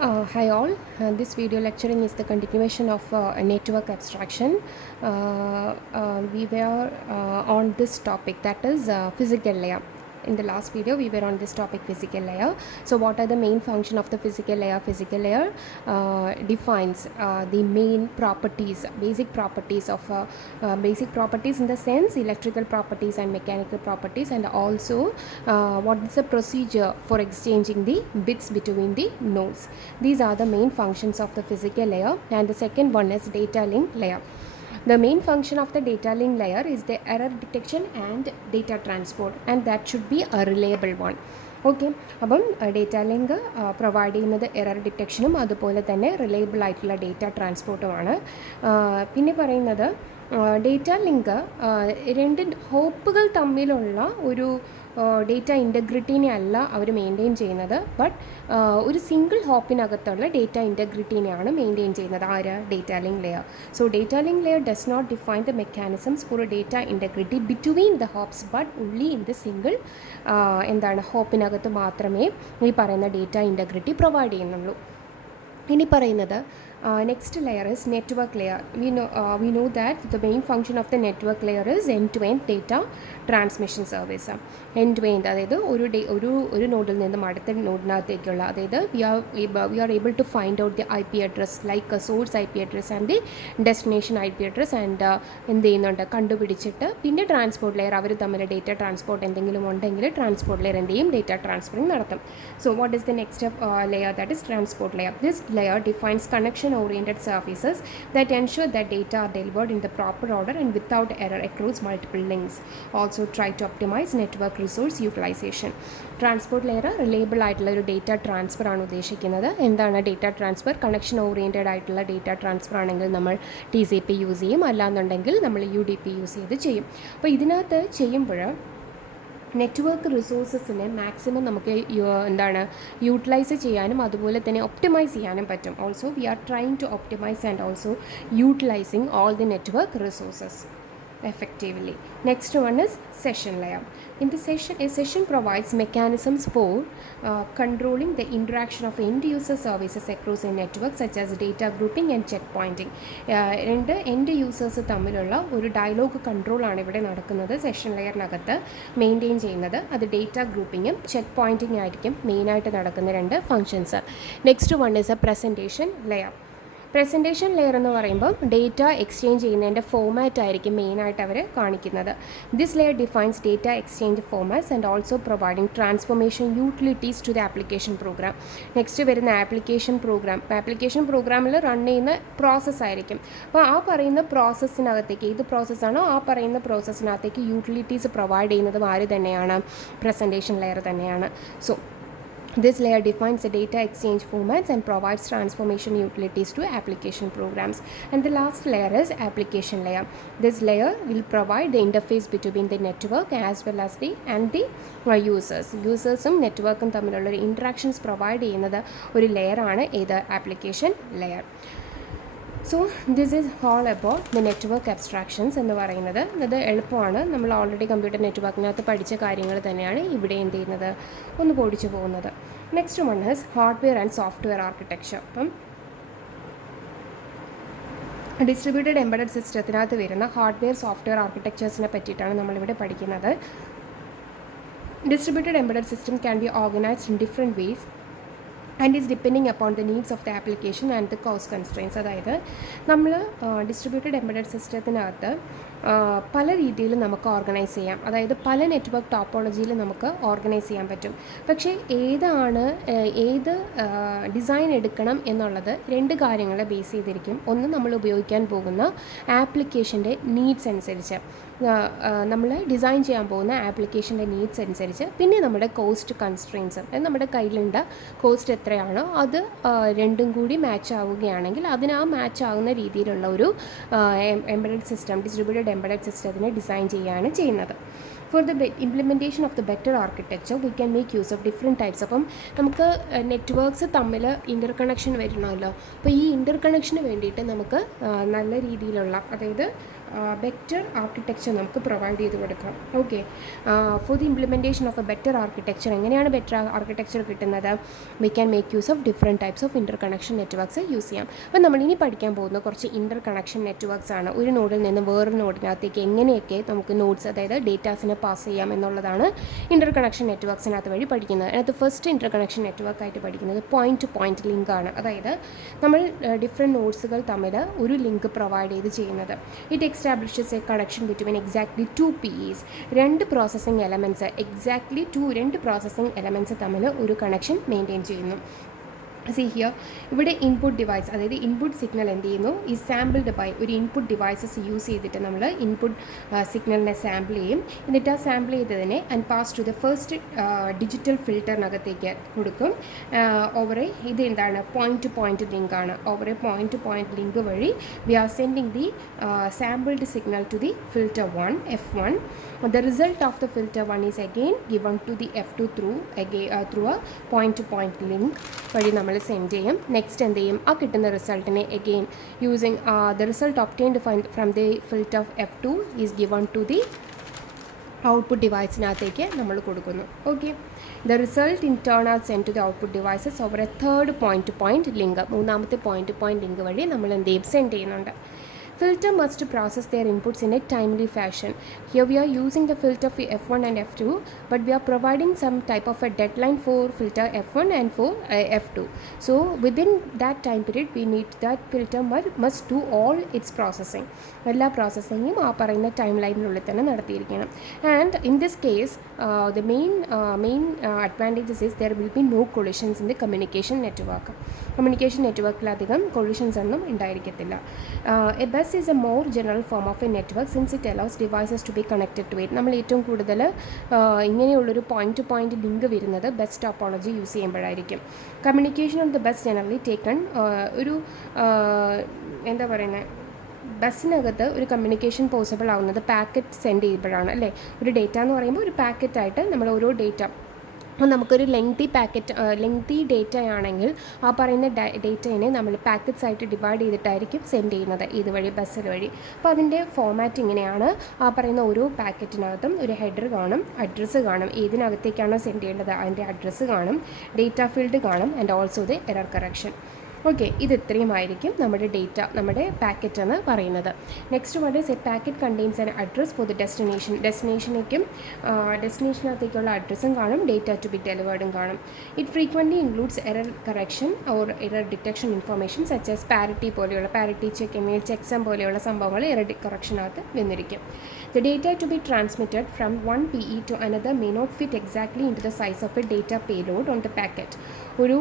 Hi all, this video lecturing is the continuation of network abstraction. We were on this topic, that is physical layer. In the last video we were on this topic, physical layer. So what are the main function of the physical layer? Physical layer defines the main properties, basic properties of basic properties in the sense electrical properties and mechanical properties, and also what is the procedure for exchanging the bits between the nodes. These are the main functions of the physical layer. And the second one is data link layer. The main function of the data link layer is the error detection and data transport, and that should be a reliable one. Okay, അപ്പം data link provide ചെയ്യുന്നത് error ഡിറ്റക്ഷനും അതുപോലെ തന്നെ reliable ആയിട്ടുള്ള data ട്രാൻസ്പോർട്ടുമാണ്. പിന്നെ പറയുന്നത് data link രണ്ട് ഹോപ്പുകൾ തമ്മിലുള്ള ഒരു ഡേറ്റ ഇൻറ്റഗ്രിറ്റീനെ അല്ല അവർ മെയിൻറ്റെയിൻ ചെയ്യുന്നത്, ബട്ട് ഒരു സിംഗിൾ ഹോപ്പിനകത്തുള്ള ഡേറ്റ ഇൻറ്റഗ്രിറ്റീനെയാണ് മെയിൻറ്റെയിൻ ചെയ്യുന്നത്. ആര്? Data link layer. So data link layer does not define the mechanisms for data integrity between the hops, but only in the single ഹോപ്പിനകത്ത് മാത്രമേ ഈ പറയുന്ന ഡേറ്റ ഇൻറ്റഗ്രിറ്റി പ്രൊവൈഡ് ചെയ്യുന്നുള്ളൂ. ഇനി പറയുന്നത് next layer is network layer. We know that the main function of the network layer is end-to-end data transmission service. End-to-end അതായത് ഒരു നോഡിൽ നിന്നും അടുത്ത നോഡിനകത്തേക്കുള്ള, അതായത് we are able to find out the IP address like a source IP address and the destination IP address, and എന്ത് ചെയ്യുന്നുണ്ട്, കണ്ടുപിടിച്ചിട്ട് പിന്നെ ട്രാൻസ്പോർട്ട് ലെയർ അവർ തമ്മിൽ ഡേറ്റ ട്രാൻസ്പോർട്ട് എന്തെങ്കിലും ഉണ്ടെങ്കിൽ ട്രാൻസ്പോർട്ട് ലെയർ എന്തെയും ഡേറ്റ ട്രാൻസ്ഫറിങ് നടത്തും. So what is the next layer? That is transport layer. This layer defines connection-oriented services that ensure that data are delivered in the proper order and without error across multiple links. Also try to optimize network resource utilization. Transport layer reliable ആയിട്ടുള്ള ഒരു data transfer ആണ് ഉദ്ദേശിക്കുന്നത്. എന്താണ് data transfer? Connection oriented ആയിട്ടുള്ള data transfer ആണെങ്കിൽ നമ്മൾ TCP use ചെയ്യും, അല്ലാന്നുണ്ടെങ്കിൽ നമ്മൾ UDP യൂസ് ചെയ്ത് ചെയ്യും. അപ്പോൾ ഇതിനകത്ത് ചെയ്യുമ്പോൾ നെറ്റ്വർക്ക് റിസോഴ്സസിനെ മാക്സിമം നമുക്ക് യൂട്ടിലൈസ് ചെയ്യാനും അതുപോലെ തന്നെ ഒപ്റ്റിമൈസ് ചെയ്യാനും പറ്റും. Also we are trying to optimise and also utilising all the network resources effectively. Next one is session layer. In the session, a session provides mechanisms for controlling the interaction of end user services across a network, such as data grouping and checkpointing. രണ്ട് end users തമ്മിലുള്ള ഒരു dialogue control ആണ് ഇവിടെ നടക്കുന്നത്, session ലെയറിനകത്ത് maintain ചെയ്യുന്നത്. അത് data ഗ്രൂപ്പിങ്ങും check pointing ആയിരിക്കും മെയിനായിട്ട് നടക്കുന്ന രണ്ട് functions. Next one is A presentation layer. Presentation layer എന്ന് പറയുമ്പോൾ ഡേറ്റ എക്സ്ചേഞ്ച് ചെയ്യുന്നതിൻ്റെ ഫോമാറ്റ് ആയിരിക്കും മെയിനായിട്ട് അവർ കാണിക്കുന്നത്. This layer defines data exchange formats and also providing transformation utilities to the application program. Next വരുന്ന ആപ്ലിക്കേഷൻ പ്രോഗ്രാമിൽ റൺ ചെയ്യുന്ന പ്രോസസ്സായിരിക്കും. അപ്പോൾ ആ പറയുന്ന പ്രോസസ്സിനകത്തേക്ക്, ഏത് പ്രോസസ്സാണോ ആ പറയുന്ന പ്രോസസ്സിനകത്തേക്ക് യൂട്ടിലിറ്റീസ് പ്രൊവൈഡ് ചെയ്യുന്നതും ആര് തന്നെയാണ്? പ്രസൻറ്റേഷൻ ലെയർ തന്നെയാണ്. So this layer defines the data exchange formats and provides transformation utilities to application programs. And the last layer is application layer. This layer will provide the interface between the network as well as the users. Usersum networkum തമ്മിലുള്ള ഒരു interactions provide ചെയ്യുന്നത് ഒരു ലെയറാണ്, ഏത്? Application layer. So this is all about the network abstractions എന്ന് പറയുന്നത്. അത് എളുപ്പമാണ്, നമ്മൾ ഓൾറെഡി കമ്പ്യൂട്ടർ നെറ്റ്വർക്കിനകത്ത് പഠിച്ച കാര്യങ്ങൾ തന്നെയാണ് ഇവിടെ എന്ത് ചെയ്യുന്നത്, ഒന്ന് പഠിച്ചു പോകുന്നത്. Next one is hardware and software architecture. അപ്പം ഡിസ്ട്രിബ്യൂട്ടഡ് എംബഡഡ് സിസ്റ്റത്തിനകത്ത് വരുന്ന ഹാർഡ്വെയർ സോഫ്റ്റ്വെയർ ആർക്കിടെക്ചേഴ്സിനെ പറ്റിയിട്ടാണ് നമ്മളിവിടെ പഠിക്കുന്നത്. Distributed embedded system can be organised in different ways and is depending upon the needs of the application and the cost constraints. അതായത് നമ്മൾ distributed embedded സിസ്റ്റത്തിനകത്ത് പല രീതിയിൽ നമുക്ക് ഓർഗനൈസ് ചെയ്യാം, അതായത് പല നെറ്റ്വർക്ക് ടോപ്പോളജിയിൽ നമുക്ക് ഓർഗനൈസ് ചെയ്യാൻ പറ്റും. പക്ഷേ ഏത് ഡിസൈൻ എടുക്കണം എന്നുള്ളത് രണ്ട് കാര്യങ്ങളെ ബേസ് ചെയ്തിരിക്കും. ഒന്ന്, നമ്മൾ ഉപയോഗിക്കാൻ പോകുന്ന ആപ്ലിക്കേഷൻ്റെ നീഡ്സ് അനുസരിച്ച്, നമ്മൾ ഡിസൈൻ ചെയ്യാൻ പോകുന്ന ആപ്ലിക്കേഷൻ്റെ നീഡ്സ് അനുസരിച്ച്, പിന്നെ നമ്മുടെ കോസ്റ്റ് കൺസ്ട്രെയിൻസ്, നമ്മുടെ കയ്യിലുണ്ട കോസ്റ്റ് എത്രയാണോ അത് രണ്ടും കൂടി മാച്ച് ആവുകയാണെങ്കിൽ അതിന് ആ മാച്ച് ആവുന്ന രീതിയിലുള്ള ഒരു എംബഡഡ് സിസ്റ്റം, ഡിസ്ട്രിബ്യൂട്ടഡ് എംബഡഡ് സിസ്റ്റത്തിനെ ഡിസൈൻ ചെയ്യുകയാണ് ചെയ്യുന്നത്. For the implementation of the better architecture we can make use of different types. അപ്പം നമുക്ക് നെറ്റ്വർക്ക്സ് തമ്മിൽ ഇൻ്റർ കണക്ഷൻ വരണമല്ലോ. അപ്പോൾ ഈ ഇൻ്റർ കണക്ഷന് വേണ്ടിയിട്ട് നമുക്ക് നല്ല രീതിയിലുള്ള, അതായത് ബെറ്റർ ആർക്കിടെക്ചർ നമുക്ക് പ്രൊവൈഡ് ചെയ്ത് കൊടുക്കാം. Okay, for the implementation of A better architecture, എങ്ങനെയാണ് ബെറ്റർ ആർക്കിടെക്ചർ കിട്ടുന്നത്? V can make use of different types of inter connection networks use ചെയ്യാം. അപ്പോൾ നമ്മളിനി പഠിക്കാൻ പോകുന്ന കുറച്ച് ഇൻ്റർ കണക്ഷൻ നെറ്റ്വർക്ക്സ് ആണ്. ഒരു നോഡിൽ നിന്ന് വേറൊരു നോഡിനകത്തേക്ക് എങ്ങനെയൊക്കെ നമുക്ക് നോഡ്സ്, അതായത് ഡേറ്റാസിനെ പാസ് ചെയ്യാം എന്നുള്ളതാണ് ഇൻ്റർ കണക്ഷൻ നെറ്റ്വർക്ക്സിനകത്ത് വഴി പഠിക്കുന്നത്. അതിനകത്ത് ഫസ്റ്റ് ഇൻ്റർ കണക്ഷൻ നെറ്റ്വർക്കായിട്ട് പഠിക്കുന്നത് പോയിൻറ്റ് ടു പോയിൻറ്റ് ലിങ്കാണ്. അതായത് നമ്മൾ ഡിഫറെൻറ്റ് നോഡ്സുകൾ തമ്മിൽ ഒരു ലിങ്ക് പ്രൊവൈഡ് ചെയ്ത് ചെയ്യുന്നത്. It establishes a connection between exactly two PEs, രണ്ട് പ്രോസസ്സിംഗ് എലമെൻറ്റ്സ്, എക്സാക്ട്ലി രണ്ട് പ്രോസസ്സിംഗ് എലമെൻറ്റ്സ് തമ്മിൽ ഒരു കണക്ഷൻ മെയിൻറ്റെയിൻ ചെയ്യുന്നു. സി ഹിയർ, ഇവിടെ ഇൻപുട്ട് ഡിവൈസ്, അതായത് ഇൻപുട്ട് സിഗ്നൽ എന്ത് ചെയ്യുന്നു, ഈ സാമ്പിൾഡ് ബൈ ഒരു ഇൻപുട്ട് ഡിവൈസസ് യൂസ് ചെയ്തിട്ട് നമ്മൾ ഇൻപുട്ട് സിഗ്നലിനെ സാമ്പിൾ ചെയ്യും. എന്നിട്ട് ആ സാമ്പിൾ ചെയ്തതിനെ and pass to the first digital ഫിൽറ്ററിനകത്തേക്ക് കൊടുക്കും. ഓവറെ ഇത് എന്താണ്, പോയിൻറ്റ് ടു പോയിൻറ്റ് ലിങ്ക് ആണ്. ഓവറെ പോയിൻറ്റ് ടു പോയിൻറ്റ് ലിങ്ക് വഴി we are sending the sampled signal to the filter 1 F1. The result of the filter 1 is again given to the F2 through a point to point link വഴി നമ്മൾ send ചെയ്യും. Next എന്ത് ചെയ്യും, ആ കിട്ടുന്ന റിസൾട്ടിനെ again using the result obtained from the filter of F2 is given to the output ഡിവൈസിനകത്തേക്ക് നമ്മൾ കൊടുക്കുന്നു. Okay, the result in turn are send to the output devices over a third point to point link, മൂന്നാമത്തെ point to point link വഴി നമ്മൾ എന്ത് ചെയ്യും, send ചെയ്യുന്നുണ്ട്. Filter must process their inputs in a timely fashion. Here we are using the filter for F1 and F2, but we are providing some type of a deadline for filter F1 and for F2. So within that time period, we need that filter must do all its processing. എല്ലാ പ്രോസസ്സിങ്ങും ആ പറയുന്ന time ലൈനിനുള്ളിൽ തന്നെ നടത്തിയിരിക്കണം. And in this case the main advantages is there will be no collisions in the communication network. Communication നെറ്റ്വർക്കിലധികം collisions ഒന്നും ഉണ്ടായിരിക്കത്തില്ല. A bus is a more general form of a network since it allows devices to be connected to it. നമ്മൾ ഏറ്റവും കൂടുതൽ ഇങ്ങനെയുള്ളൊരു point to point link വരുന്നത് bus topology use ചെയ്യുമ്പോഴായിരിക്കും. Communication of the bus generally taken ഒരു എന്താ പറയുന്നത്, ബസ്സിനകത്ത് ഒരു കമ്മ്യൂണിക്കേഷൻ പോസിബിൾ ആവുന്നത് പാക്കറ്റ് സെൻഡ് ചെയ്യുമ്പോഴാണ് അല്ലേ. ഒരു ഡേറ്റ എന്ന് പറയുമ്പോൾ ഒരു പാക്കറ്റായിട്ട് നമ്മൾ ഓരോ ഡേറ്റ, അപ്പോൾ നമുക്കൊരു ലെങ്തി ഡേറ്റ ആണെങ്കിൽ ആ പറയുന്ന ഡേറ്റയെ നമ്മൾ പാക്കറ്റ്സ് ആയിട്ട് ഡിവൈഡ് ചെയ്തിട്ടായിരിക്കും സെൻഡ് ചെയ്യുന്നത് ഇതുവഴി, ബസ്സിൽ വഴി. അപ്പോൾ അതിൻ്റെ ഫോമാറ്റ് ഇങ്ങനെയാണ്. ആ പറയുന്ന ഓരോ പാക്കറ്റിനകത്തും ഒരു ഹെഡർ കാണും, അഡ്രസ്സ് കാണും, ഏതിനകത്തേക്കാണോ സെൻഡ് ചെയ്യേണ്ടത് അതിൻ്റെ അഡ്രസ്സ് കാണും, ഡേറ്റ ഫീൽഡ് കാണും, and also the error correction. Okay, ഇത് ഇത്രയുമായിരിക്കും നമ്മുടെ ഡേറ്റ, നമ്മുടെ പാക്കറ്റ് എന്ന് പറയുന്നത്. Next word is a packet contains an address for the ഡെസ്റ്റിനേഷനകത്തേക്കുള്ള അഡ്രസ്സും കാണും, ഡേറ്റ ടു ബി ഡെലിവേർഡും കാണും. It frequently includes error correction or error detection information such as parity പോലെയുള്ള, പാരിറ്റി ചെക്ക്, ഇമെയിൽ ചെക്സം പോലെയുള്ള സംഭവങ്ങൾ എറർ കറക്ഷനകത്ത് വന്നിരിക്കും. The data to be transmitted from one PE to another may not fit exactly into the size of a data payload on the packet. ഒരു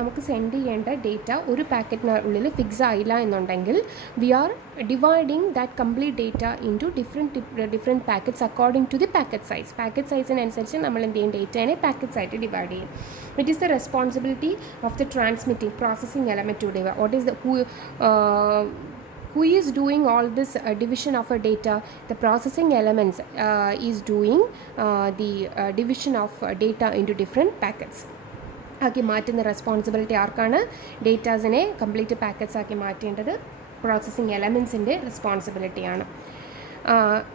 നമുക്ക് send ചെയ്യേണ്ട data ഒരു പാക്കറ്റിനുള്ളിൽ fix ആയില്ല എന്നുണ്ടെങ്കിൽ we are dividing that complete data into different packets according to the packet size. Packet സൈസിനനുസരിച്ച് നമ്മൾ എന്ത് ചെയ്യും, ഡേറ്റയെ പാക്കറ്റ്സ് ആയിട്ട് ഡിവൈഡ് ചെയ്യും. It is the responsibility of the transmitting processing element to divide. What is the who is doing all this division of a data? The processing elements is doing the division of data into different packets. ആക്കി മാറ്റുന്ന responsibility ആർക്കാണ്? ഡേറ്റാസിനെ complete packets ആക്കി മാറ്റേണ്ടത് processing എലമെൻസിൻ്റെ റെസ്പോൺസിബിലിറ്റിയാണ്.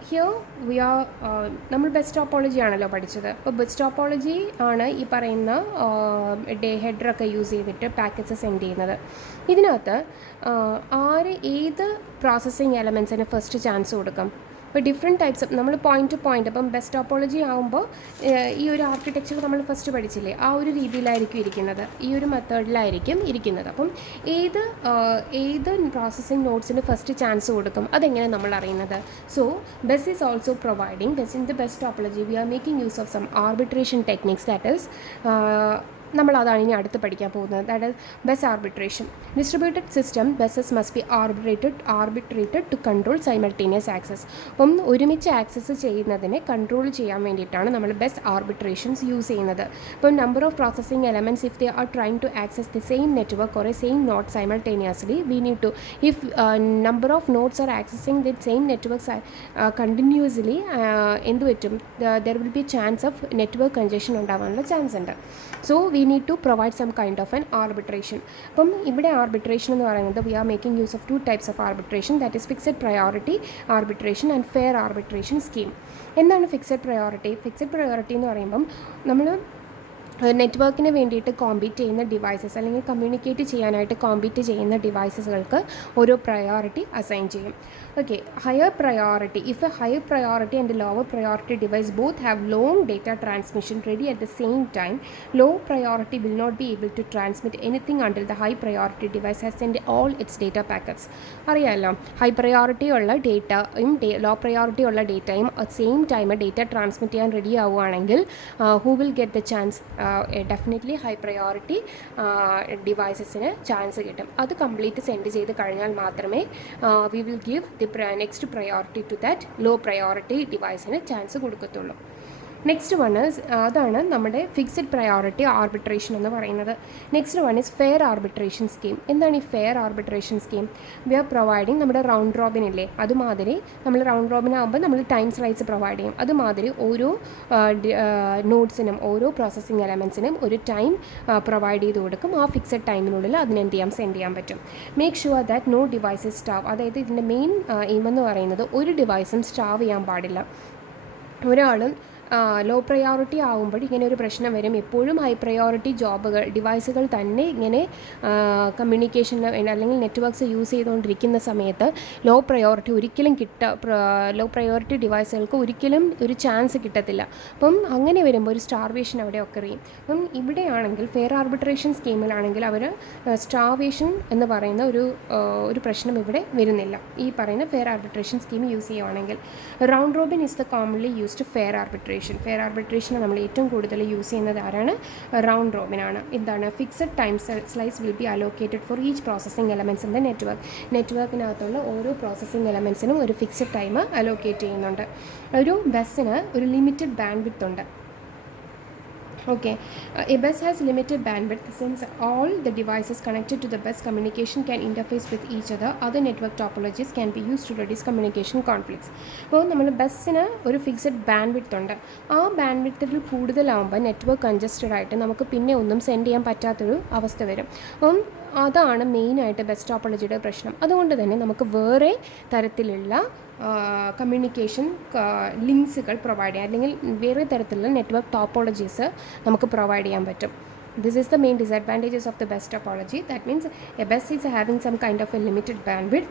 Here we R നമ്മൾ bus topology ആണല്ലോ പഠിച്ചത്. അപ്പോൾ bus topology ആണ് ഈ പറയുന്ന ഹെഡറൊക്കെ യൂസ് ചെയ്തിട്ട് പാക്കറ്റ്സ് സെൻഡ് ചെയ്യുന്നത്. ഇതിനകത്ത് ഏത് പ്രോസസ്സിംഗ് എലമെൻസിന് ഫസ്റ്റ് ചാൻസ് കൊടുക്കും? അപ്പോൾ ഡിഫറെൻറ്റ് ടൈപ്സ് ഓഫ്, നമ്മൾ പോയിൻറ്റ് ടു പോയിൻറ്റ്, അപ്പം ബസ് ടോപ്പോളജി ആകുമ്പോൾ ഈ ഒരു ആർക്കിടെക്ചർ നമ്മൾ ഫസ്റ്റ് പഠിച്ചില്ലേ, ആ ഒരു രീതിയിലായിരിക്കും ഇരിക്കുന്നത്, ഈ ഒരു മെത്തേഡിലായിരിക്കും ഇരിക്കുന്നത്. അപ്പം ഏത് പ്രോസസ്സിംഗ് നോട്ട്സിന് ഫസ്റ്റ് ചാൻസ് കൊടുക്കും, അതെങ്ങനെ നമ്മൾ അറിയുന്നത്? So bus is also providing, bus in the bus topology we are making use of some arbitration techniques. That is നമ്മളതാണ് ഇനി അടുത്ത് പഠിക്കാൻ പോകുന്നത്. That is bus arbitration. Distributed system buses must be arbitrated to control simultaneous access. അപ്പം ഒരുമിച്ച് access ചെയ്യുന്നതിനെ control ചെയ്യാൻ വേണ്ടിയിട്ടാണ് നമ്മൾ ബസ് ആർബിട്രേഷൻസ് യൂസ് ചെയ്യുന്നത്. ഇപ്പം number of processing elements if they are trying to access the same network or a same node simultaneously we need to, if number of nodes are accessing the same networks continuously എന്ത് പറ്റും, there will be chance of network congestion ഉണ്ടാകാനുള്ള chance ഉണ്ട്. So we we need to provide some kind of an arbitration. അപ്പം ഇവിടെ arbitration എന്ന് പറയുന്നത് we are making use of two types of arbitration, that is fixed priority arbitration and fair arbitration scheme. എന്താണ് fixed priority? Fixed priority എന്ന് പറയുമ്പം നമ്മൾ നെറ്റ്വർക്കിന് വേണ്ടിയിട്ട് കോമ്പീറ്റ് ചെയ്യുന്ന ഡിവൈസസ് അല്ലെങ്കിൽ കമ്മ്യൂണിക്കേറ്റ് ചെയ്യാനായിട്ട് കോമ്പീറ്റ് ചെയ്യുന്ന ഡിവൈസസുകൾക്ക് ഓരോ പ്രയോറിറ്റി അസൈൻ ചെയ്യും. Okay, higher priority, if a higher priority and lower priority device both have long data transmission ready at the same time, low priority will not be able to transmit anything until the high priority device has send all its data packets. അറിയാമല്ലോ, high priority ഉള്ള ഡേറ്റയും low priority ഉള്ള ഡേറ്റയും same time data transmit ചെയ്യാൻ ready ആവുകയാണെങ്കിൽ who will get the chance? Definitely high priority ഡിവൈസസിന് chance കിട്ടും. അത് കംപ്ലീറ്റ് സെൻഡ് ചെയ്ത് കഴിഞ്ഞാൽ മാത്രമേ we will give the next priority to that low priority ഡിവൈസിന് ചാൻസ് കൊടുക്കത്തുള്ളൂ. നെക്സ്റ്റ് വൺ ഈസ്, അതാണ് നമ്മുടെ ഫിക്സഡ് പ്രയോറിറ്റി ആർബിട്രേഷൻ എന്ന് പറയുന്നത്. Next one is fair arbitration scheme. എന്താണ് ഈ fair arbitration scheme? We are providing, നമ്മുടെ റൗണ്ട് റോബിൻ ഇല്ലേ, അതുമാതിരി നമ്മൾ റൗണ്ട് റോബിൻ ആകുമ്പോൾ നമ്മൾ ടൈം സ്ലൈസ് പ്രൊവൈഡ് ചെയ്യും. അതുമാതിരി ഓരോ നോട്ട്സിനും ഓരോ പ്രോസസ്സിംഗ് എലമെൻസിനും ഒരു ടൈം പ്രൊവൈഡ് ചെയ്ത് കൊടുക്കും. ആ ഫിക്സഡ് ടൈമിനുള്ളിൽ അതിനെന്ത് ചെയ്യാം, സെൻഡ് ചെയ്യാൻ പറ്റും. Make sure that no devices starve, അതായത് ഇതിൻ്റെ മെയിൻ എയിം എന്ന് പറയുന്നത് ഒരു ഡിവൈസും സ്റ്റാവ് ചെയ്യാൻ പാടില്ല. ഒരാളും ലോ പ്രയോറിറ്റി ആകുമ്പോൾ ഇങ്ങനെ ഒരു പ്രശ്നം വരും. എപ്പോഴും ഹൈ പ്രയോറിറ്റി ഡിവൈസുകൾ തന്നെ ഇങ്ങനെ കമ്മ്യൂണിക്കേഷന് അല്ലെങ്കിൽ നെറ്റ്വർക്ക്സ് യൂസ് ചെയ്തുകൊണ്ടിരിക്കുന്ന സമയത്ത് ലോ പ്രയോറിറ്റി ഡിവൈസുകൾക്ക് ഒരിക്കലും ഒരു ചാൻസ് കിട്ടത്തില്ല. അപ്പം അങ്ങനെ വരുമ്പോൾ ഒരു സ്റ്റാർവേഷൻ അവിടെ ഒക്കെ ചെയ്യും. അപ്പം ഇവിടെയാണെങ്കിൽ ഫെയർ ആർബിട്രേഷൻ സ്കീമിലാണെങ്കിൽ അവർ സ്റ്റാർവേഷൻ എന്ന് പറയുന്ന ഒരു പ്രശ്നം ഇവിടെ വരുന്നില്ല. ഈ പറയുന്ന ഫെയർ ആർബിട്രേഷൻ സ്കീം യൂസ് ചെയ്യുകയാണെങ്കിൽ. Round robin is the commonly used fair arbitration. Fair arbitration നമ്മൾ ഏറ്റവും കൂടുതൽ യൂസ് ചെയ്യുന്നത് ആരാണ്? റൗണ്ട് റോബിനാണ്. എന്താണ്? Fixed time slice will be allocated for each processing elements in the നെറ്റ്വർക്കിനകത്തുള്ള ഓരോ പ്രോസസ്സിംഗ് എലമെൻറ്റ്സിനും ഒരു ഫിക്സഡ് ടൈം അലോക്കേറ്റ് ചെയ്യുന്നുണ്ട്. ഒരു ബസ്സിന് ഒരു ലിമിറ്റഡ് ബാൻഡ് വിഡ്ത്ത് ഉണ്ട്. Okay, a bus has limited bandwidth since all the devices connected to the bus communication can interface with each other. Other network topologies can be used to reduce communication conflicts. അപ്പോൾ നമ്മൾ ബസ്സിന് ഒരു fixed band width ഉണ്ട്. ആ band വിഡ്ത്തിൽ കൂടുതലാവുമ്പോൾ network congested ആയിട്ട് നമുക്ക് പിന്നെ ഒന്നും സെൻഡ് ചെയ്യാൻ പറ്റാത്തൊരു അവസ്ഥ വരും. അപ്പം അതാണ് മെയിനായിട്ട് ബസ് ടോപ്പോളജിയുടെ പ്രശ്നം. അതുകൊണ്ട് തന്നെ നമുക്ക് വേറെ തരത്തിലുള്ള കമ്മ്യൂണിക്കേഷൻ ലിങ്ക്സുകൾ പ്രൊവൈഡ് ചെയ്യാം, അല്ലെങ്കിൽ വേറെ തരത്തിലുള്ള നെറ്റ്വർക്ക് ടോപ്പോളജീസ് നമുക്ക് പ്രൊവൈഡ് ചെയ്യാൻ പറ്റും. This is the main disadvantages of the bus topology. That means a bus is having some kind of a limited bandwidth.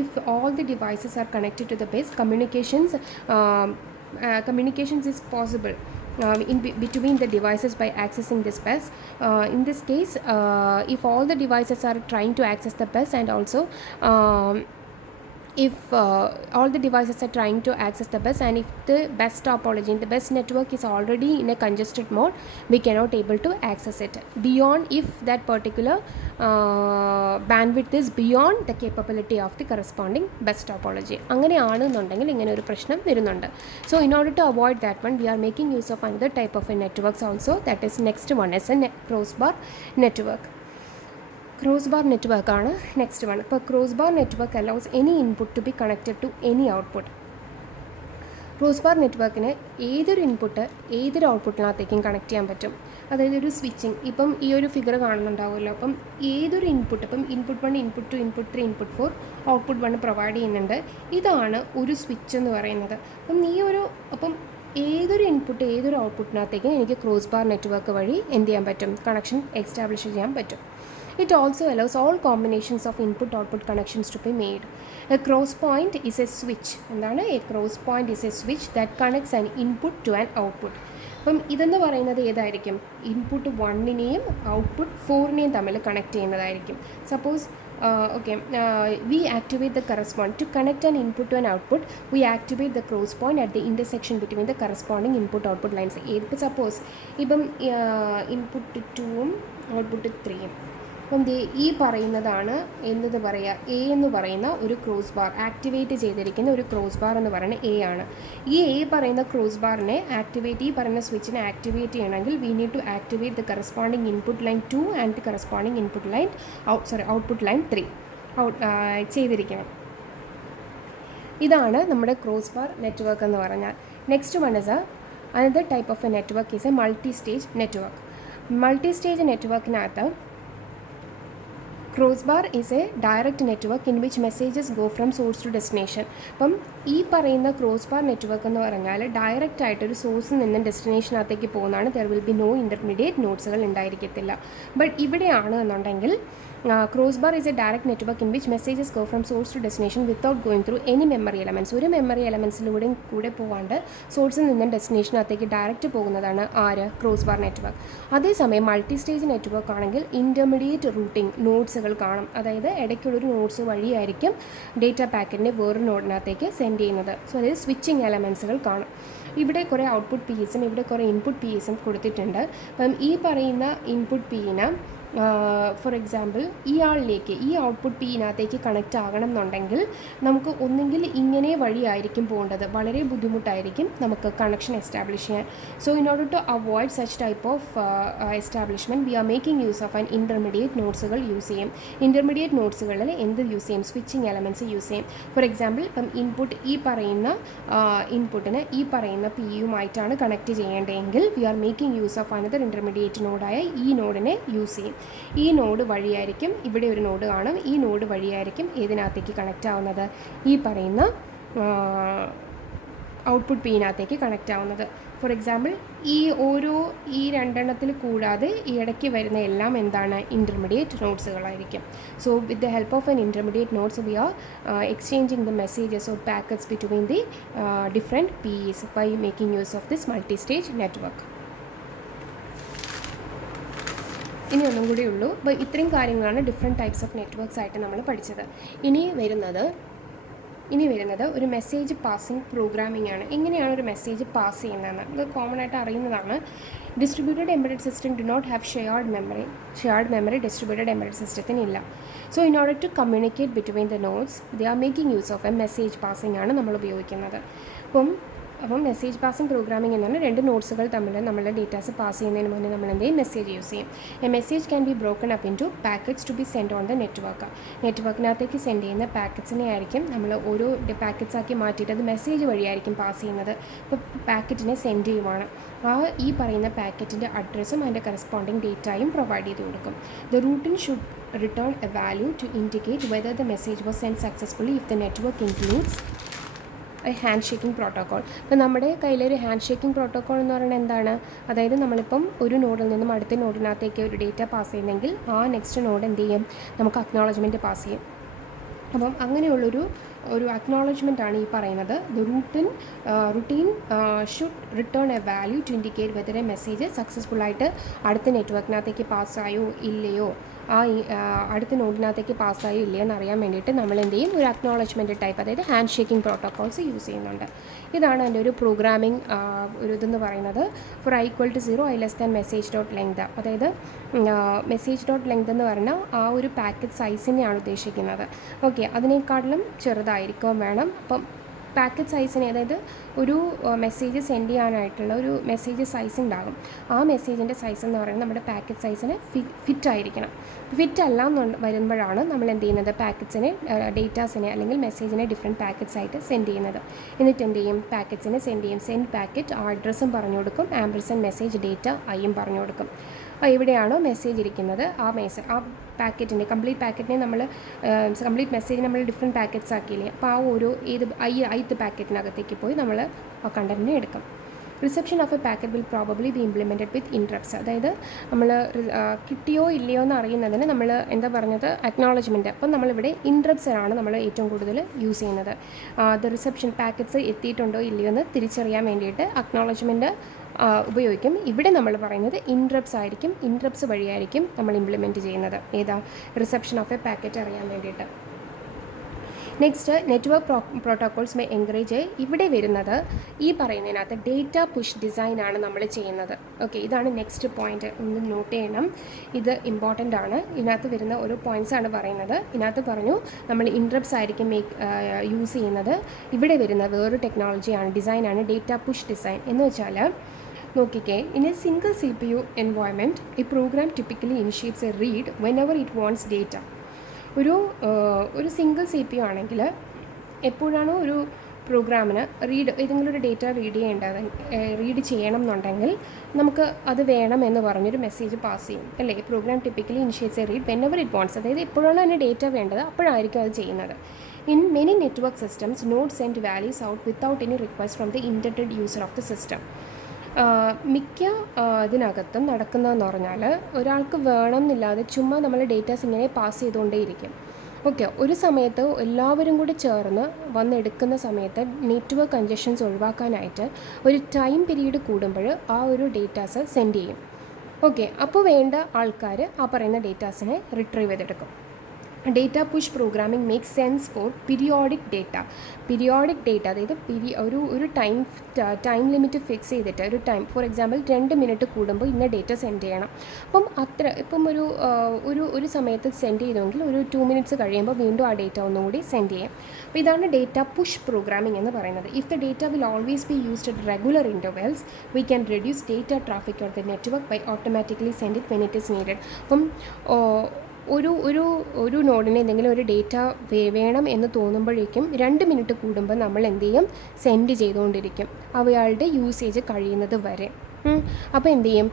If all the devices are connected to the bus, communications is possible between the devices by accessing this bus. In this case, if all the devices are trying to access the bus and also if all the devices are trying to access the bus, and if the bus topology in the bus network is already in a congested mode, we cannot able to access it beyond, if that particular bandwidth is beyond the capability of the corresponding bus topology. അങ്ങനെ ആണെന്നുണ്ടെങ്കിൽ ഇങ്ങനെ ഒരു പ്രശ്നം വരുന്നുണ്ട്. So in order to avoid that one, we are making use of another type of a networks also, that is next one is a crossbar network. Crossbar network ആണ് next one. ഇപ്പോൾ crossbar network allows any input to be connected to any output. Crossbar നെറ്റ്വർക്കിന് ഏതൊരു input ഏതൊരു ഔട്ട്പുട്ടിനകത്തേക്കും connect ചെയ്യാൻ പറ്റും. അതായത് ഒരു switching, ഇപ്പം ഈ ഒരു ഫിഗർ കാണുന്നുണ്ടാവുമല്ലോ. അപ്പം ഏതൊരു ഇൻപുട്ട്, ഇപ്പം input 1, input 2, input 3, input 4, output 1 provide ചെയ്യുന്നുണ്ട്. ഇതാണ് ഒരു സ്വിച്ച് എന്ന് പറയുന്നത്. അപ്പം ഏതൊരു ഇൻപുട്ട് ഏതൊരു ഔട്ട്പുട്ടിനകത്തേക്കും എനിക്ക് ക്രോസ്ബാർ നെറ്റ്വർക്ക് വഴി എന്ത് ചെയ്യാൻ പറ്റും? കണക്ഷൻ എസ്റ്റാബ്ലിഷ് ചെയ്യാൻ പറ്റും. It also allows all combinations of input-output connections to be made. A cross point is a switch. എന്താണ്? A cross point is a switch that connects an input to an output. അപ്പം ഇതെന്ന് പറയുന്നത് ഏതായിരിക്കും? Input 1നെയും output 4നെയും തമ്മിൽ connect ചെയ്യുന്നതായിരിക്കും. Suppose we activate the corresponding, to connect an input to an output, we activate the cross point at the intersection between the corresponding input-output lines. Suppose ഇപ്പം input 2ഉം output 3യും, അപ്പം ഈ പറയുന്നതാണ് എന്തെന്ന് പറയുക, A എന്ന് പറയുന്ന ഒരു ക്രോസ് ബാർ, ആക്ടിവേറ്റ് ചെയ്തിരിക്കുന്ന ഒരു ക്രോസ് ബാർ എന്ന് പറയുന്നത് എ ആണ്. ഈ എ പറയുന്ന ക്രോസ് ബാറിനെ ഈ പറയുന്ന സ്വിച്ചിനെ ആക്ടിവേറ്റ് ചെയ്യണമെങ്കിൽ we need to activate the corresponding input line 2 and the corresponding input line output line 3 ചെയ്തിരിക്കണം. ഇതാണ് നമ്മുടെ ക്രോസ് ബാർ നെറ്റ്വർക്ക് എന്ന് പറഞ്ഞാൽ. Next one is another type of a network is a multi stage network. Multi stage നെറ്റ്വർക്കിനകത്ത് crossbar is a direct network in which messages go from source to destination. അപ്പം ഈ പറയുന്ന crossbar network എന്ന് പറഞ്ഞാൽ direct ആയിട്ട് ഒരു സോഴ്സിൽ നിന്നും ഡെസ്റ്റിനേഷനകത്തേക്ക് പോകുന്നതാണ്. There will be no intermediate നോട്ട്സുകൾ ഉണ്ടായിരിക്കത്തില്ല. ബട്ട് ഇവിടെയാണ് എന്നുണ്ടെങ്കിൽ crossbar is a direct network in which messages go from source to destination without going through any memory elements. ഒരു മെമ്മറി എലമെൻസിലൂടെയും കൂടെ പോകാണ്ട് സോഴ്സിൽ നിന്നും ഡെസ്റ്റിനേഷനകത്തേക്ക് ഡയറക്റ്റ് പോകുന്നതാണ് ക്രോസ്ബാർ നെറ്റ്വർക്ക്. അതേസമയം മൾട്ടി സ്റ്റേജ് നെറ്റ്വർക്ക് ആണെങ്കിൽ ഇൻ്റർമീഡിയറ്റ് റൂട്ടിംഗ് നോട്ട്സുകൾ കാണും. അതായത് ഇടയ്ക്കുള്ളൊരു നോട്ട്സ് വഴിയായിരിക്കും ഡേറ്റ പാക്കറ്റിനെ വേറൊരു നോഡിനകത്തേക്ക് സെൻഡ് ചെയ്യുന്നത്. സോ അതായത് സ്വിച്ചിങ് എലമെൻസുകൾ കാണും. ഇവിടെ കുറേ ഔട്ട്പുട്ട് പീസും ഇവിടെ കുറേ ഇൻപുട്ട് പീസും കൊടുത്തിട്ടുണ്ട്. അപ്പം ഈ പറയുന്ന ഇൻപുട്ട് പീന് ഫോർ എക്സാമ്പിൾ ഇയാളിലേക്ക് ഈ ഔട്ട്പുട്ട് പീനകത്തേക്ക് കണക്റ്റ് ആകണം എന്നുണ്ടെങ്കിൽ നമുക്ക് ഒന്നുകിൽ ഇങ്ങനെ വഴിയായിരിക്കും പോകേണ്ടത്. വളരെ ബുദ്ധിമുട്ടായിരിക്കും നമുക്ക് കണക്ഷൻ എസ്റ്റാബ്ലിഷ് ചെയ്യാൻ. So in order to avoid such type of establishment we are making use of an intermediate നോട്ട്സുകൾ യൂസ് ചെയ്യും. ഇൻ്റർമീഡിയറ്റ് നോട്ട്സുകളിൽ എന്ത് യൂസ് ചെയ്യും? സ്വിച്ചിങ് എലമെൻറ്റ്സ് യൂസ് ചെയ്യും. ഫോർ എക്സാമ്പിൾ ഇപ്പം ഇൻപുട്ട് ഈ പറയുന്ന ഇൻപുട്ടിന് ഈ പറയുന്ന പി യുമായിട്ടാണ് കണക്ട് ചെയ്യേണ്ടതെങ്കിൽ we are making use of another intermediate നോഡായ ഈ നോഡിനെ യൂസ് ചെയ്യും. ഈ നോഡ് വഴിയായിരിക്കും ഇവിടെ ഒരു നോഡ് കാണും. ഈ നോഡ് വഴിയായിരിക്കും ഏതിനകത്തേക്ക് കണക്റ്റ് ആവുന്നത്? ഈ പറയുന്ന ഔട്ട്പുട്ട് പീനകത്തേക്ക് കണക്റ്റ് ആവുന്നത്. ഫോർ എക്സാമ്പിൾ ഈ രണ്ടെണ്ണത്തിൽ കൂടാതെ ഈ ഇടയ്ക്ക് വരുന്ന എല്ലാം എന്താണ്? ഇൻ്റർമീഡിയറ്റ് നോട്ട്സുകളായിരിക്കും. So with the help of an intermediate nodes we are exchanging the messages or packets between the different Ps by making use of this multi stage network. ഇനി ഒന്നും കൂടി ഉള്ളൂ. അപ്പോൾ ഇത്രയും കാര്യങ്ങളാണ് ഡിഫറെൻറ്റ് ടൈപ്സ് ഓഫ് നെറ്റ്വർക്ക്സ് ആയിട്ട് നമ്മൾ പഠിച്ചത്. ഇനി വരുന്നത് ഒരു മെസ്സേജ് പാസിംഗ് പ്രോഗ്രാമിംഗ് ആണ്. എങ്ങനെയാണ് ഒരു മെസ്സേജ് പാസ് ചെയ്യുന്നതെന്ന് ഇത് കോമൺ ആയിട്ട് അറിയുന്നതാണ്. Distributed embedded system do not have shared memory distributed embedded സിസ്റ്റത്തിനില്ല. So in order to communicate between the nodes they are making use of a message passing ആണ് നമ്മൾ ഉപയോഗിക്കുന്നത്. അപ്പം മെസ്സേജ് പാസിംഗ് പ്രോഗ്രാമിംഗ് എന്ന് പറഞ്ഞാൽ രണ്ട് നോട്ട്സുകൾ തമ്മിൽ നമ്മളുടെ ഡേറ്റാസ് പാസ് ചെയ്യുന്നതിന് മുന്നേ നമ്മൾ എന്തെങ്കിലും മെസ്സേജ് യൂസ് ചെയ്യും. A message can be broken up into packets to be send on the network. നെറ്റ്വർക്കിനകത്തേക്ക് സെൻഡ് ചെയ്യുന്ന പാക്കറ്റ്സിനെ ആയിരിക്കും നമ്മൾ ഓരോ പാക്കറ്റ്സ് ആക്കി മാറ്റിയിട്ട് അത് മെസ്സേജ് വഴിയായിരിക്കും പാസ് ചെയ്യുന്നത്. അപ്പോൾ പാക്കറ്റിനെ സെൻഡ് ചെയ്യുവാണ്. ഈ പറയുന്ന പാക്കറ്റിൻ്റെ അഡ്രസ്സും അതിൻ്റെ കറസ്പോണ്ടിങ് ഡേറ്റയും പ്രൊവൈഡ് ചെയ്ത് കൊടുക്കും. The routine should return a value to indicate whether the message was sent successfully if the network includes hand shaking protocol. ഇപ്പോൾ നമ്മുടെ കയ്യിലൊരു ഹാൻഡ് ഷേക്കിംഗ് പ്രോട്ടോക്കോൾ എന്ന് പറയുന്നത് എന്താണ്? അതായത് നമ്മളിപ്പം ഒരു നോഡിൽ നിന്നും അടുത്ത നോഡിനകത്തേക്ക് ഒരു ഡേറ്റ പാസ് ചെയ്യുന്നെങ്കിൽ ആ നെക്സ്റ്റ് നോഡ് എന്ത് ചെയ്യും? നമുക്ക് അക്നോളജ്മെൻറ്റ് പാസ് ചെയ്യും. അപ്പം അങ്ങനെയുള്ളൊരു അക്നോളജ്മെൻ്റ് ആണ് ഈ പറയുന്നത്. The routine should return a value to indicate whether a message സക്സസ്ഫുള്ളായിട്ട് അടുത്ത നെറ്റ്വർക്കിനകത്തേക്ക് പാസ്സായോ ഇല്ലയോ, അടുത്ത നോഡിനകത്തേക്ക് പാസ്സായോ ഇല്ലയോ എന്നറിയാൻ വേണ്ടിയിട്ട് നമ്മൾ എന്ത് ചെയ്യും? ഒരു അക്നോളജ്മെൻറ്റ് ടൈപ്പ്, അതായത് ഹാൻഡ് ഷേക്കിംഗ് പ്രോട്ടോക്കോൾസ് യൂസ് ചെയ്യുന്നുണ്ട്. ഇതാണ് എൻ്റെ ഒരു പ്രോഗ്രാമിംഗ് ഒരു ഇതെന്ന് പറയുന്നത്. For i = 0 i less than message dot length. അതായത് മെസ്സേജ് ഡോട്ട് ലെങ്ത് എന്ന് പറഞ്ഞാൽ ആ ഒരു പാക്കറ്റ് സൈസിനെയാണ് ഉദ്ദേശിക്കുന്നത്. ഓക്കെ, അതിനേക്കാട്ടിലും ചെറുതായിരിക്കും വേണം. അപ്പം പാക്കറ്റ് സൈസിനെ, അതായത് ഒരു മെസ്സേജ് സെൻഡ് ചെയ്യാനായിട്ടുള്ള ഒരു മെസ്സേജ് സൈസ് ഉണ്ടാകും. ആ മെസ്സേജിൻ്റെ സൈസ് എന്ന് പറയുന്നത് നമ്മുടെ പാക്കറ്റ് സൈസിന് ഫിറ്റ് ആയിരിക്കണം. ഫിറ്റ് അല്ല വരുമ്പോഴാണ് നമ്മൾ എന്ത് ചെയ്യുന്നത്? പാക്കറ്റ്സിനെ, ഡേറ്റാസിനെ അല്ലെങ്കിൽ മെസ്സേജിനെ ഡിഫറെൻറ്റ് പാക്കറ്റ്സ് ആയിട്ട് സെൻഡ് ചെയ്യുന്നത്. എന്നിട്ട് എന്ത് ചെയ്യും? പാക്കറ്റ്സിനെ സെൻഡ് ചെയ്യും. സെൻഡ് പാക്കറ്റ് അഡ്രസ്സും പറഞ്ഞു കൊടുക്കും, ആംപർസൻഡ് മെസ്സേജ് ഡേറ്റ ഐയും പറഞ്ഞു കൊടുക്കും. എവിടെയാണോ മെസ്സേജ് ഇരിക്കുന്നത് ആ പാക്കറ്റിൻ്റെ കംപ്ലീറ്റ് പാക്കറ്റിനെ നമ്മൾ കംപ്ലീറ്റ് മെസ്സേജ് നമ്മൾ ഡിഫറെൻറ്റ് പാക്കറ്റ്സ് ആക്കിയില്ലേ, അപ്പോൾ ആ ഒരു ith പാക്കറ്റിനകത്തേക്ക് പോയി നമ്മൾ ആ കണ്ടൻറ്റിനെ എടുക്കും. Reception of A packet will probably B implemented with interrupts. അതായത് നമ്മൾ കിട്ടിയോ ഇല്ലയോ എന്ന് അറിയുന്നതിന് നമ്മൾ എന്താ പറഞ്ഞത്? അക്നോളജ്മെൻറ്റ്. അപ്പം നമ്മളിവിടെ ഇൻട്രപ്റ്റ്സാണ് നമ്മൾ ഏറ്റവും കൂടുതൽ യൂസ് ചെയ്യുന്നത്. ദ റിസപ്ഷൻ പാക്കറ്റ്സ് എത്തിയിട്ടുണ്ടോ ഇല്ലയോ എന്ന് തിരിച്ചറിയാൻ വേണ്ടിയിട്ട് അക്നോളജ്മെൻറ്റ് ഉപയോഗിക്കും. ഇവിടെ നമ്മൾ പറയുന്നത് ഇൻട്രപ്റ്റ്സ് ആയിരിക്കും. ഇൻട്രപ്റ്റ്സ് വഴിയായിരിക്കും നമ്മൾ ഇംപ്ലിമെൻറ്റ് ചെയ്യുന്നത്. ഏതാ? റിസപ്ഷൻ ഓഫ് എ പാക്കറ്റ് അറിയാൻ വേണ്ടിയിട്ട്. Next, network protocols may encourage. ഇവിടെ വരുന്നത് ഈ പറയുന്നതിനകത്ത് ഡേറ്റ പുഷ് ഡിസൈനാണ് നമ്മൾ ചെയ്യുന്നത്. ഓക്കെ, ഇതാണ് നെക്സ്റ്റ് പോയിന്റ്. ഒന്ന് നോട്ട് ചെയ്യണം, ഇത് ഇമ്പോർട്ടൻ്റ് ആണ്. ഇതിനകത്ത് വരുന്ന ഓരോ പോയിൻറ്റ്സാണ് പറയുന്നത്. ഇതിനകത്ത് പറഞ്ഞു നമ്മൾ ഇൻട്രപ്റ്റ്സ് ആയിരിക്കും യൂസ് ചെയ്യുന്നത്. ഇവിടെ വരുന്ന വേറൊരു ടെക്നോളജിയാണ്, ഡിസൈനാണ് ഡേറ്റ പുഷ് ഡിസൈൻ. എന്ന് വെച്ചാൽ നോക്കിക്കേ, in a single CPU environment ഈ program typically initiates a read whenever it wants data. ഒരു സിംഗിൾ CPU ആണെങ്കിൽ എപ്പോഴാണോ ഒരു പ്രോഗ്രാമിന് ഏതെങ്കിലും ഒരു ഡേറ്റ റീഡ് ചെയ്യണം എന്നുണ്ടെങ്കിൽ നമുക്ക് അത് വേണം എന്ന് പറഞ്ഞൊരു മെസ്സേജ് പാസ് ചെയ്യും അല്ലേ. Program typically initiates a read whenever it wants. അതായത് എപ്പോഴാണ് അതിന് ഡേറ്റ വേണ്ടത് അപ്പോഴായിരിക്കും അത് ചെയ്യുന്നത്. In many network systems node send values out without any request from the intended user of the system. മിക്ക ഇതിനകത്തും നടക്കുന്നതെന്ന് പറഞ്ഞാൽ ഒരാൾക്ക് വേണമെന്നില്ലാതെ ചുമ്മാ നമ്മൾ ഡേറ്റാസ് ഇങ്ങനെ പാസ് ചെയ്തുകൊണ്ടേയിരിക്കും. ഓക്കെ, ഒരു സമയത്ത് എല്ലാവരും കൂടി ചേർന്ന് വന്നെടുക്കുന്ന സമയത്ത് നെറ്റ്വർക്ക് കൺജഷൻസ് ഒഴിവാക്കാനായിട്ട് ഒരു ടൈം പീരീഡ് കൂടുമ്പോൾ ആ ഒരു ഡേറ്റാസ് സെൻഡ് ചെയ്യും. ഓക്കെ, അപ്പോൾ വേണ്ട ആൾക്കാർ ആ പറയുന്ന ഡേറ്റാസിനെ റിട്രീവ് ചെയ്തെടുക്കും. Data push programming make sense for periodic data. അതായത് ഒരു ടൈം ലിമിറ്റ് ഫിക്സ് ചെയ്തിട്ട് ഒരു ടൈം, ഫോർ എക്സാമ്പിൾ 2 മിനിറ്റ് കൂടുമ്പോൾ ഇന്ന ഡേറ്റ സെൻഡ് ചെയ്യണം. ഇപ്പം ഒരു സമയത്ത് സെൻഡ് ചെയ്തെങ്കിൽ ഒരു 2 മിനിറ്റ്സ് കഴിയുമ്പോൾ വീണ്ടും ആ ഡേറ്റ ഒന്നുകൂടി സെൻഡ് ചെയ്യും. അപ്പോൾ ഇതാണ് ഡേറ്റ പുഷ് പ്രോഗ്രാമിംഗ് എന്ന് പറയുന്നത്. If the data will always be used at regular intervals we can reduce data traffic on the network by automatically send it when it is needed. അപ്പം ഒരു നോഡിന് എന്തെങ്കിലും ഒരു ഡേറ്റ വേണം എന്ന് തോന്നുമ്പോഴേക്കും 2 മിനിറ്റ് കൂടുമ്പോൾ നമ്മൾ എന്ത് ചെയ്യും, സെൻഡ് ചെയ്തുകൊണ്ടിരിക്കും അയാളുടെ യൂസേജ് കഴിയുന്നത് വരെ. അപ്പോൾ എന്ത് ചെയ്യും,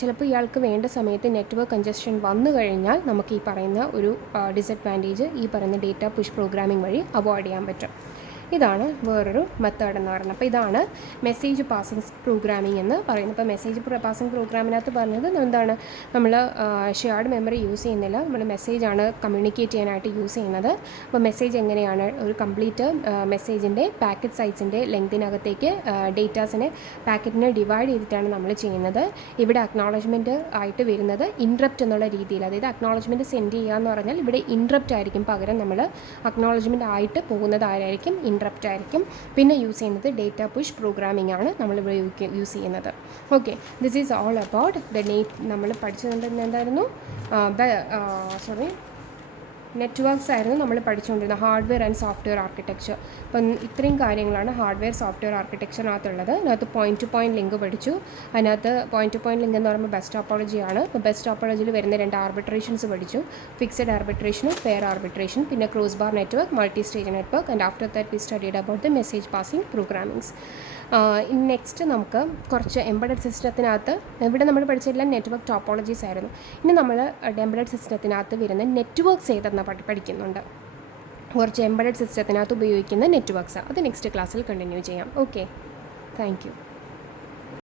ചിലപ്പോൾ ഇയാൾക്ക് വേണ്ട സമയത്ത് നെറ്റ്വർക്ക് കൺജഷൻ വന്നു കഴിഞ്ഞാൽ നമുക്ക് ഈ പറയുന്ന ഒരു ഡിസഡ്വാൻറ്റേജ് ഈ പറയുന്ന ഡേറ്റ പുഷ് പ്രോഗ്രാമിംഗ് വഴി അവോയ്ഡ് ചെയ്യാൻ പറ്റും. ഇതാണ് വേറൊരു മെത്തേഡ് എന്ന് പറയുന്നത്. അപ്പോൾ ഇതാണ് മെസ്സേജ് പാസിംഗ് പ്രോഗ്രാമിംഗ് എന്ന് പറയുന്നത്. ഇപ്പോൾ മെസ്സേജ് പാസിംഗ് പ്രോഗ്രാമിനകത്ത് പറഞ്ഞത് എന്താണ്, നമ്മൾ ഷെയർഡ് മെമ്മറി യൂസ് ചെയ്യുന്നില്ല, നമ്മൾ മെസ്സേജാണ് കമ്മ്യൂണിക്കേറ്റ് ചെയ്യാനായിട്ട് യൂസ് ചെയ്യുന്നത്. അപ്പോൾ മെസ്സേജ് എങ്ങനെയാണ് ഒരു കംപ്ലീറ്റ് മെസ്സേജിൻ്റെ പാക്കറ്റ് സൈസിൻ്റെ ലെങ്തിനകത്തേക്ക് ഡേറ്റാസിനെ പാക്കറ്റിനെ ഡിവൈഡ് ചെയ്തിട്ടാണ് നമ്മൾ ചെയ്യുന്നത്. ഇവിടെ അക്നോളജ്മെൻറ്റ് ആയിട്ട് വരുന്നത് ഇൻട്രപ്റ്റ് എന്നുള്ള രീതിയിൽ, അതായത് അക്നോളജ്മെൻറ്റ് സെൻഡ് ചെയ്യുക എന്ന് പറഞ്ഞാൽ ഇവിടെ ഇൻട്രപ്റ്റ് ആയിരിക്കും, പകരം നമ്മൾ അക്നോളജ്മെൻറ്റ് ആയിട്ട് പോകുന്നത് ആരായിരിക്കും, ഇൻട്രപ്റ്റ് ആയിരിക്കും. പിന്നെ യൂസ് ചെയ്യുന്നത് ഡേറ്റ പുഷ് പ്രോഗ്രാമിംഗ് ആണ് നമ്മളിവിടെ യൂസ് ചെയ്യുന്നത്. Okay, this is all about നമ്മൾ പഠിച്ചത് എന്തായിരുന്നു, നെറ്റ്വർക്ക്സ് ആയിരുന്നു നമ്മൾ പഠിച്ചുകൊണ്ടിരുന്നത്, ഹാർഡ്വെയർ ആൻഡ് സോഫ്റ്റ്വെയർ ആർക്കിടെക്ചർ. അപ്പം ഇത്രയും കാര്യങ്ങളാണ് ഹാർഡ്വെയർ സോഫ്റ്റ്വെയർ ആർക്കിടെക്ചറിനകത്തുള്ളത്. അതിനകത്ത് പോയിൻറ്റ് ടു പോയിൻറ്റ് ലിങ്ക് പഠിച്ചു. അതിനകത്ത് പോയിൻറ്റ് ടു പോയിൻറ്റ് ലിങ്ക് എന്ന് പറയുമ്പോൾ ബെസ്റ്റ് ടോപ്പോളജിയാണ്. അപ്പോൾ ബെസ്റ്റ് ടോപ്പോളജിയിൽ വരുന്ന 2 ആർബിട്രേഷൻസ് പഠിച്ചു, ഫിക്സഡ് ആർബിട്രേഷനും ഫെയർ ആർബിട്രേഷൻ, പിന്നെ cross bar network, multi stage network. And after that we studied about the message passing programmings. Next നമുക്ക് കുറച്ച് എംബഡഡ് സിസ്റ്റത്തിനകത്ത്, ഇവിടെ നമ്മൾ പഠിച്ചെല്ലാം നെറ്റ്വർക്ക് ടോപ്പോളജീസ് ആയിരുന്നു. ഇനി നമ്മൾ എംബഡഡ് സിസ്റ്റത്തിനകത്ത് വരുന്ന നെറ്റ്വർക്ക്സ് ഏതെന്ന് പഠിക്കുന്നുണ്ട്. കുറച്ച് എംബഡഡ് സിസ്റ്റത്തിനകത്ത് ഉപയോഗിക്കുന്ന നെറ്റ്വർക്ക്സ്, അത് നെക്സ്റ്റ് ക്ലാസ്സിൽ കണ്ടിന്യൂ ചെയ്യാം. Okay, thank you.